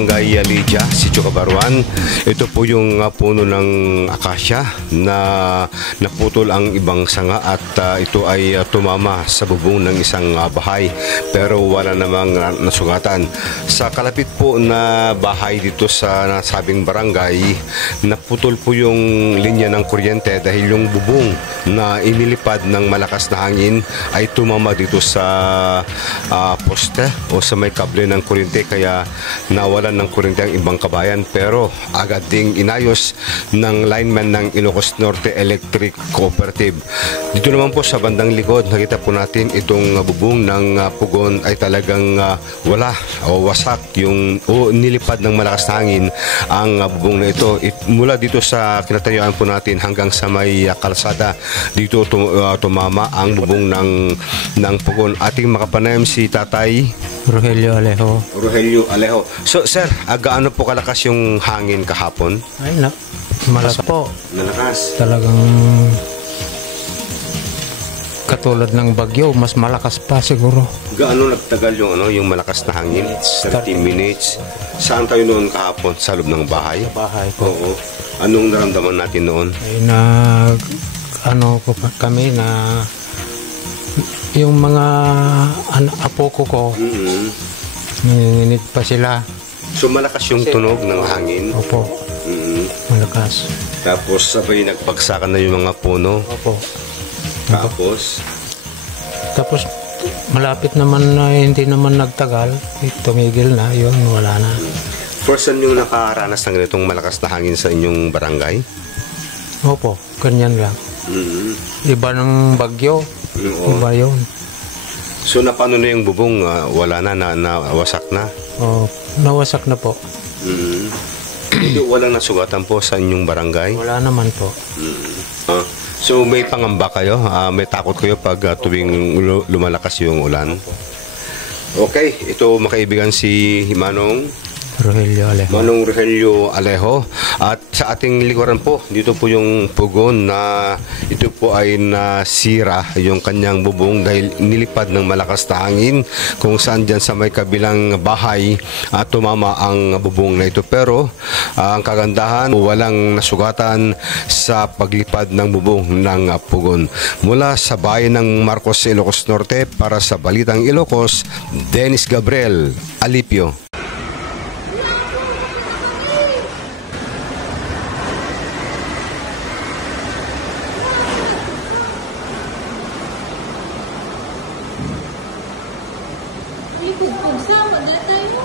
Barangay Lydia, Sitio Cabaruan. Ito po yung puno ng akasya na naputol ang ibang sanga at ito ay tumama sa bubong ng isang bahay pero wala namang nasugatan. Sa kalapit po na bahay dito sa nasabing barangay, naputol po yung linya ng kuryente dahil yung bubong na inilipad ng malakas na hangin ay tumama dito sa poste o sa may kable ng kuryente, kaya nawalan ng kuryente ang ibang kabayan, pero agad ding inayos ng lineman ng Ilocos Norte Electric Cooperative. Dito naman po sa bandang likod, nakita po natin itong bubong ng pugon ay talagang wala o wasak yung nilipad ng malakas na hangin ang bubong na ito. Mula dito sa kinatayuan po natin hanggang sa may kalsada, dito tumama ang bubong ng pugon. Ating makapanayam si Tatay Rogelio Alejo. Rogelio Alejo. So sir, gaano po kalakas yung hangin kahapon? Ay na, malakas po. Malakas. Talagang katulad ng bagyo, mas malakas pa siguro. Gaano nagtagal yung malakas na hangin? 30 minutes. Saan tayo noon kahapon? Sa loob ng bahay? Sa bahay po. Oo. Anong naramdaman natin noon? Ay kami na yung mga apo ko, nanginginig pa sila. So malakas yung tunog ng hangin? Opo. Malakas. Tapos sabay nagbagsakan na yung mga puno? Opo. Tapos malapit naman na hindi naman nagtagal, tumigil na, yun, wala na. First time yung nakaranas ng ganitong malakas na hangin sa inyong barangay? Opo, ganyan lang. Iba ng bagyo. Iba yun. So napano na yung bubong? Wala na, nawasak na? Nawasak na po. Hindi, walang nasugatan po sa inyong barangay? Wala naman po. So may pangamba kayo? May takot kayo pag tuwing lumalakas yung ulan? Okay, ito makaibigan si Manong Rogelio Alejo. Manong Rogelio Alejo. At sa ating likuran po, dito po yung pugon na ito po ay nasira yung kanyang bubong dahil nilipad ng malakas na hangin kung saan dyan sa may kabilang bahay tumama ang bubong na ito. Pero ang kagandahan, walang nasugatan sa paglipad ng bubong ng pugon. Mula sa bayan ng Marcos, Ilocos Norte, para sa Balitang Ilocos, Dennis Gabriel Alipio. Ikut pun sama, dia tahu.